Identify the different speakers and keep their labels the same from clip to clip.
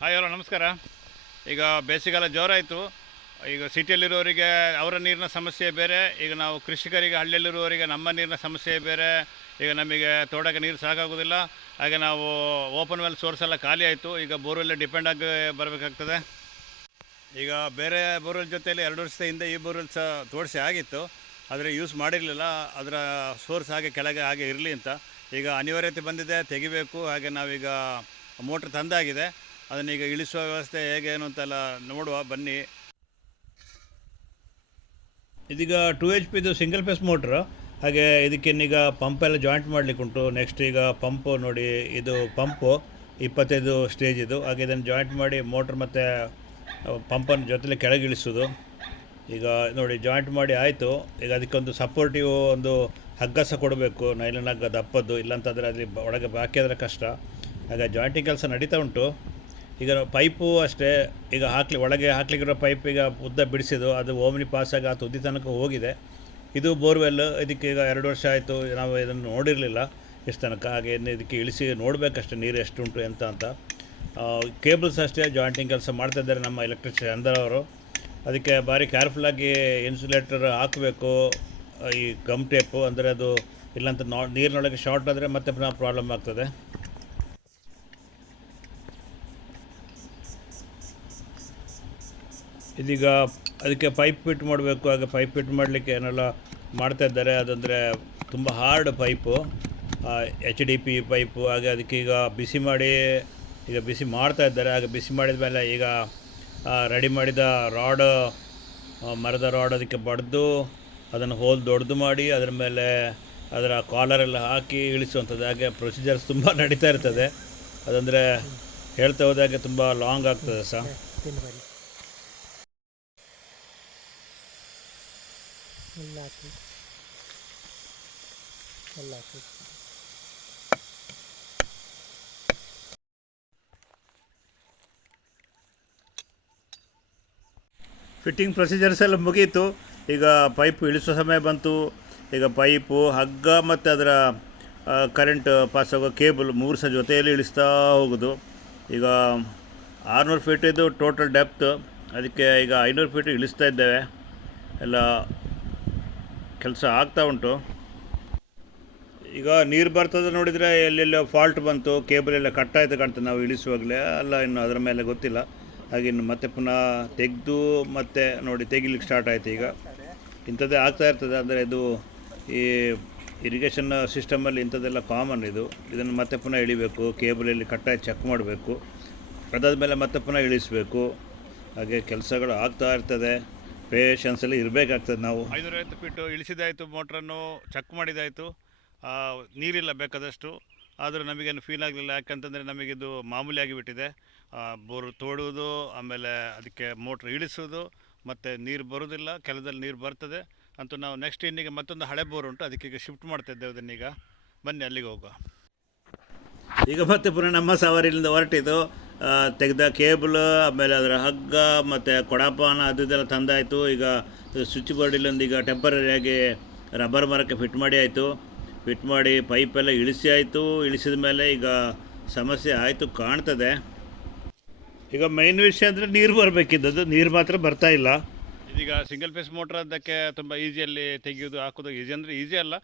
Speaker 1: Hi hello ನಮಸ್ಕಾರ. ಈಗ ಬೇಸಿಗೆಲ್ಲ ಜೋರಾಯಿತು. ಈಗ ಸಿಟಿಯಲ್ಲಿರೋರಿಗೆ ಅವರ ನೀರಿನ ಸಮಸ್ಯೆ ಬೇರೆ, ಈಗ ನಾವು ಕೃಷಿಕರಿಗೆ ಹಳ್ಳಿಯಲ್ಲಿರುವವರಿಗೆ ನಮ್ಮ ನೀರಿನ ಸಮಸ್ಯೆ ಬೇರೆ, ಈಗ ನಮಗೆ ತೋಟಕ್ಕೆ ನೀರು ಸಾಕಾಗೋದಿಲ್ಲ, ಹಾಗೆ ನಾವು ಓಪನ್ ವೆಲ್ ಸೋರ್ಸ್ ಎಲ್ಲ ಖಾಲಿ ಆಯಿತು, ಈಗ ಬೋರ್ವೆಲ್ ಡಿಪೆಂಡ್ ಆಗಿ ಬರಬೇಕಾಗ್ತದೆ. ಈಗ ಬೇರೆ ಬೋರ್ವೆಲ್ ಜೊತೆಯಲ್ಲಿ ಎರಡು ವರ್ಷದ ಹಿಂದೆ ಈ ಬೋರ್ವೆಲ್ ಸಹ ತೋಡಿಸಿ ಆಗಿತ್ತು, ಆದರೆ ಯೂಸ್ ಮಾಡಿರಲಿಲ್ಲ, ಅದರ ಸೋರ್ಸ್ ಹಾಗೆ ಕೆಳಗೆ ಹಾಗೆ ಇರಲಿ ಅಂತ. ಈಗ ಅನಿವಾರ್ಯತೆ ಬಂದಿದೆ, ತೆಗಿಬೇಕು, ಹಾಗೆ ನಾವೀಗ ಮೋಟ್ರ್ ತಂದಾಗಿದೆ. ಅದನ್ನ ಈಗ ಇಳಿಸುವ ವ್ಯವಸ್ಥೆ ಹೇಗೆ ಏನು ಅಂತೆಲ್ಲ ನೋಡುವ, ಬನ್ನಿ. ಇದೀಗ ಟೂ ಎಚ್ ಪಿದು ಸಿಂಗಲ್ ಫೇಸ್ ಮೋಟ್ರ್ ಹಾಗೆ ಇದಕ್ಕಿನ್ನೀಗ ಪಂಪೆಲ್ಲ ಜಾಯಿಂಟ್ ಮಾಡಲಿಕ್ಕೆ ಉಂಟು. ನೆಕ್ಸ್ಟ್ ಈಗ ಪಂಪು ನೋಡಿ, ಇದು ಪಂಪು ಇಪ್ಪತ್ತೈದು ಸ್ಟೇಜ್ ಇದು. ಹಾಗೆ ಇದನ್ನು ಜಾಯಿಂಟ್ ಮಾಡಿ ಮೋಟ್ರ್ ಮತ್ತು ಪಂಪನ್ನು ಜೊತೆಲಿ ಕೆಳಗೆ ಇಳಿಸೋದು ಈಗ ನೋಡಿ ಜಾಯಿಂಟ್ ಮಾಡಿ ಆಯಿತು. ಈಗ ಅದಕ್ಕೊಂದು ಸಪೋರ್ಟಿವ್ ಒಂದು ಹಗ್ಗ ಸಹ ಕೊಡಬೇಕು. ನೈಲನ್ ಹಗ್ಗ ದಪ್ಪದ್ದು ಇಲ್ಲಾಂತಂದರೆ ಅಲ್ಲಿ ಒಳಗೆ ಬಾಕಿ ಆದರೆ ಕಷ್ಟ. ಹಾಗೆ ಜಾಯಿಂಟಿಂಗ್ ಕೆಲಸ ನಡೀತಾ ಉಂಟು. ಈಗ ಪೈಪು ಅಷ್ಟೇ, ಈಗ ಹಾಕ್ಲಿ, ಒಳಗೆ ಹಾಕ್ಲಿಕ್ಕಿರೋ ಪೈಪ್ ಈಗ ಉದ್ದ ಬಿಡಿಸಿದ್ದು, ಅದು ಓಮ್ನಿ ಪಾಸಾಗಿ ಆ ತುದಿ ತನಕ ಹೋಗಿದೆ. ಇದು ಬೋರ್ವೆಲ್, ಇದಕ್ಕೆ ಈಗ ಎರಡು ವರ್ಷ ಆಯಿತು, ನಾವು ಇದನ್ನು ನೋಡಿರಲಿಲ್ಲ. ಇಷ್ಟು ತನಕ, ಹಾಗೆ ಇದಕ್ಕೆ ಇಳಿಸಿ ನೋಡಬೇಕಷ್ಟೇ, ನೀರು ಎಷ್ಟು ಉಂಟು ಎಂತ ಅಂತ. ಕೇಬಲ್ಸ್ ಅಷ್ಟೇ, ಜಾಯಿಂಟಿಂಗ್ ಕೆಲಸ ಮಾಡ್ತಾ ಇದ್ದಾರೆ ನಮ್ಮ ಎಲೆಕ್ಟ್ರಿಷಿಯನ್ ಅಂದರವರು ಅದಕ್ಕೆ ಭಾರಿ ಕೇರ್ಫುಲ್ಲಾಗಿ ಇನ್ಸುಲೇಟರ್ ಹಾಕಬೇಕು, ಈ ಗಮ್ ಟೇಪು ಅಂದರೆ ಅದು ಇಲ್ಲಂತ ನೋ, ನೀರಿನೊಳಗೆ ಶಾರ್ಟ್ ಆದರೆ ಮತ್ತೆ ಪ್ರಾಬ್ಲಮ್ ಆಗ್ತದೆ. ಇದೀಗ ಅದಕ್ಕೆ ಪೈಪ್ ಫಿಟ್ ಮಾಡಬೇಕು, ಹಾಗೆ ಪೈಪ್ ಫಿಟ್ ಮಾಡಲಿಕ್ಕೆ ಏನೆಲ್ಲ ಮಾಡ್ತಾ ಇದ್ದಾರೆ, ಅದಂದರೆ ತುಂಬ hard pipe H D P pipe ಹಾಗೆ ಅದಕ್ಕೆ ಈಗ ಬಿಸಿ ಮಾಡಿ, ಈಗ ಬಿಸಿ ಮಾಡ್ತಾ ಇದ್ದಾರೆ, ಹಾಗೆ ಬಿಸಿ ಮಾಡಿದ ಮೇಲೆ ಈಗ ರೆಡಿ ಮಾಡಿದ ರಾಡ್ ಮರದ ರಾಡ್ ಅದಕ್ಕೆ ಬಡ್ದು, ಅದನ್ನು ಹೋಲ್ ದೊಡ್ಡದು ಮಾಡಿ, ಅದರ ಮೇಲೆ ಅದರ ಕಾಲರೆಲ್ಲ ಹಾಕಿ ಇಳಿಸುವಂಥದ್ದು, ಹಾಗೆ ಪ್ರೊಸೀಜರ್ಸ್ ತುಂಬ ನಡೀತಾ ಇರ್ತದೆ. ಅದಂದರೆ ಹೇಳ್ತಾ ಹೋದಾಗೆ ತುಂಬ ಲಾಂಗ್ ಆಗ್ತದೆ ಸಹ ಫಿಟ್ಟಿಂಗ್ ಪ್ರೊಸೀಜರ್ಸ್ ಎಲ್ಲ ಮುಗೀತು. ಈಗ ಪೈಪ್ ಇಳಿಸೋ ಸಮಯ ಬಂತು. ಈಗ ಪೈಪು ಹಗ್ಗ ಮತ್ತು ಅದರ ಕರೆಂಟ್ ಪಾಸ್ ಆಗೋ ಕೇಬಲ್ ಮೂರು ಸಹ ಜೊತೆಯಲ್ಲಿ ಇಳಿಸ್ತಾ ಹೋಗೋದು. ಈಗ ಆರುನೂರು ಫೀಟ್ ಇದು ಟೋಟಲ್ ಡೆಪ್ತ್ ಅದಕ್ಕೆ ಈಗ ಐನೂರು ಫೀಟ್ ಇಳಿಸ್ತಾ ಇದ್ದೇವೆ. ಎಲ್ಲ ಕೆಲಸ ಆಗ್ತಾ ಉಂಟು. ಈಗ ನೀರು ಬರ್ತದೆ ನೋಡಿದರೆ ಎಲ್ಲೆಲ್ಲೋ ಫಾಲ್ಟ್ ಬಂತು ಕೇಬಲ್ ಎಲ್ಲ ಕಟ್ಟಾಯ್ತು ಕಾಣ್ತದೆ ನಾವು ಇಳಿಸುವಾಗಲೇ. ಅಲ್ಲ, ಇನ್ನು ಅದರ ಮೇಲೆ ಗೊತ್ತಿಲ್ಲ. ಹಾಗೆ ಇನ್ನು ಮತ್ತೆ ಪುನಃ ತೆಗೆದು ಮತ್ತೆ ನೋಡಿ ತೆಗಿಲಿಕ್ಕೆ ಸ್ಟಾರ್ಟ್ ಆಯಿತು ಈಗ. ಇಂಥದ್ದೇ ಆಗ್ತಾ ಇರ್ತದೆ, ಅಂದರೆ ಇದು ಈ ಇರಿಗೇಷನ್ ಸಿಸ್ಟಮಲ್ಲಿ ಇಂಥದ್ದೆಲ್ಲ ಕಾಮನ್ ಇದು. ಇದನ್ನು ಮತ್ತೆ ಪುನಃ ಇಳಿಬೇಕು ಕೇಬಲಲ್ಲಿ ಕಟ್ಟಾಗಿ ಚೆಕ್ ಮಾಡಬೇಕು. ಅದಾದ ಮೇಲೆ ಮತ್ತೆ ಪುನಃ ಇಳಿಸಬೇಕು. ಹಾಗೆ ಕೆಲಸಗಳು ಆಗ್ತಾ ಇರ್ತದೆ. ಪೇಷನ್ಸಲ್ಲಿ ಇರಬೇಕಾಗ್ತದೆ ನಾವು. ಐನೂರೈವತ್ತು ಫೀಟು ಇಳಿಸಿದಾಯಿತು, ಮೋಟ್ರನ್ನು ಚೆಕ್ ಮಾಡಿದಾಯಿತು. ನೀರಿಲ್ಲ ಬೇಕಾದಷ್ಟು. ಆದರೂ ನಮಗೇನು ಫೀಲ್ ಆಗಲಿಲ್ಲ. ಯಾಕಂತಂದರೆ ನಮಗಿದು ಮಾಮೂಲಿ ಆಗಿಬಿಟ್ಟಿದೆ ಬೋರ್ ತೋಡುವುದು, ಆಮೇಲೆ ಅದಕ್ಕೆ ಮೋಟ್ರ್ ಇಳಿಸೋದು ಮತ್ತು ನೀರು ಬರೋದಿಲ್ಲ ಕೆಲದಲ್ಲಿ ನೀರು ಬರ್ತದೆ. ಅಂತೂ ನಾವು ನೆಕ್ಸ್ಟ್ ಇನ್ನೀಗ ಮತ್ತೊಂದು ಹಳೆ ಬೋರ್ ಉಂಟು. ಅದಕ್ಕೆ ಈಗ ಶಿಫ್ಟ್ ಮಾಡ್ತಾ ಇದ್ದೇವೆ ಅದನ್ನೀಗ. ಬನ್ನಿ ಅಲ್ಲಿಗೆ ಹೋಗುವ. ಈಗ ಮತ್ತೆ ಪುನಃ ನಮ್ಮ ಸವಾರಿಲಿಂದ ಹೊರಟಿದ್ದು ತೆಗೆದ ಕೇಬಲ್, ಆಮೇಲೆ ಅದರ ಹಗ್ಗ, ಮತ್ತು ಕೊಡಪಾನ ಅದು ಇದೆಲ್ಲ ತಂದಾಯಿತು. ಈಗ ಸ್ವಿಚ್ ಬೋರ್ಡಿಲ್ಲೊಂದು ಈಗ ಟೆಂಪರರಿಯಾಗಿ ರಬ್ಬರ್ ಮರಕ್ಕೆ ಫಿಟ್ ಮಾಡಿ ಆಯಿತು. ಫಿಟ್ ಮಾಡಿ ಪೈಪೆಲ್ಲ ಇಳಿಸಿ ಆಯಿತು. ಇಳಿಸಿದ ಮೇಲೆ ಈಗ ಸಮಸ್ಯೆ ಆಯಿತು ಕಾಣ್ತದೆ. ಈಗ ಮೈನ್ ವಿಷಯ ಅಂದರೆ ನೀರು ಬರಬೇಕಿದ್ದದ್ದು. ನೀರು ಮಾತ್ರ ಬರ್ತಾ ಇದೀಗ ಸಿಂಗಲ್ ಫೇಸ್ ಮೋಟ್ರ್ ಅದಕ್ಕೆ ತುಂಬ ಈಸಿಯಲ್ಲಿ ತೆಗೆಯೋದು ಹಾಕೋದು ಈಸಿ ಅಂದರೆ ಈಸಿ ಅಲ್ಲ.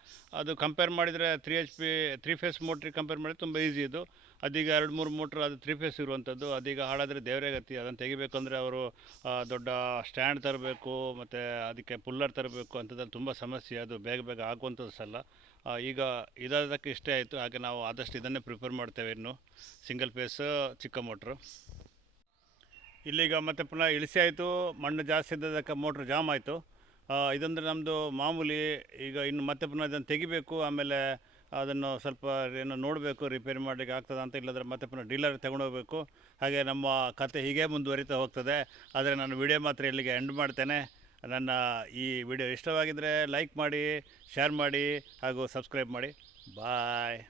Speaker 1: ಅದು ಕಂಪೇರ್ ಮಾಡಿದರೆ three H P three phase ಮೋಟ್ರಿಗೆ compare ಮಾಡಿದ್ರೆ ತುಂಬ ಈಸಿ ಇದು. ಅದೀಗ ಎರಡು, ಮೂರು ಮೋಟ್ರ್ ಅದು ತ್ರೀ ಫೇಸ್ ಇರುವಂಥದ್ದು ಅದೀಗ ಹಾಳಾದರೆ ದೇವರೇ ಗತಿ. ಅದನ್ನು ತೆಗಿಬೇಕಂದ್ರೆ ಅವರು ದೊಡ್ಡ ಸ್ಟ್ಯಾಂಡ್ ತರಬೇಕು, ಮತ್ತು ಅದಕ್ಕೆ ಪುಲ್ಲರ್ ತರಬೇಕು ಅಂಥದ್ದಲ್ಲಿ ತುಂಬ ಸಮಸ್ಯೆ. ಅದು ಬೇಗ ಬೇಗ ಆಗುವಂಥದ್ದು ಸಲ್ಲ. ಈಗ ಇದಾದಕ್ಕೆ ಇಷ್ಟೇ ಆಯಿತು. ಹಾಗೆ ನಾವು ಆದಷ್ಟು ಇದನ್ನೇ ಪ್ರಿಫರ್ ಮಾಡ್ತೇವೆ ಇನ್ನು. ಸಿಂಗಲ್ ಫೇಸ್ ಚಿಕ್ಕ ಮೋಟ್ರು ಇಲ್ಲೀಗ ಮತ್ತೆ ಪುನಃ ಇಳಿಸಿ ಆಯಿತು, ಮಣ್ಣು ಜಾಸ್ತಿ ಇದ್ದದಕ್ಕೆ ಮೋಟ್ರ್ ಜಾಮ್ ಆಯಿತು. ಇದಂದರೆ ನಮ್ಮದು ಮಾಮೂಲಿ ಈಗ ಇನ್ನು ಮತ್ತೆ ಪುನಃ ಇದನ್ನು ತೆಗಿಬೇಕು, ಆಮೇಲೆ ಅದನ್ನು ಸ್ವಲ್ಪ ಏನೋ ನೋಡಬೇಕು ರಿಪೇರಿ ಮಾಡಲಿಕ್ಕೆ ಆಗ್ತದೆ ಅಂತ ಇಲ್ಲದ್ರೆ ಮತ್ತೆ ಪುನಃ ಡೀಲರ್ ತಗೊಂಡೋಗ್ಬೇಕು ಹಾಗೆ ನಮ್ಮ ಕತೆ ಹೀಗೆ ಮುಂದುವರಿತಾ ಹೋಗ್ತದೆ. ಆದರೆ ನಾನು ವಿಡಿಯೋ ಮಾತ್ರ ಇಲ್ಲಿಗೆ ಎಂಡ್ ಮಾಡ್ತೇನೆ. ನನ್ನ ಈ ವಿಡಿಯೋ ಇಷ್ಟವಾಗಿದ್ದರೆ ಲೈಕ್ ಮಾಡಿ ಶೇರ್ ಮಾಡಿ, ಹಾಗೂ ಸಬ್ಸ್ಕ್ರೈಬ್ ಮಾಡಿ. ಬಾಯ್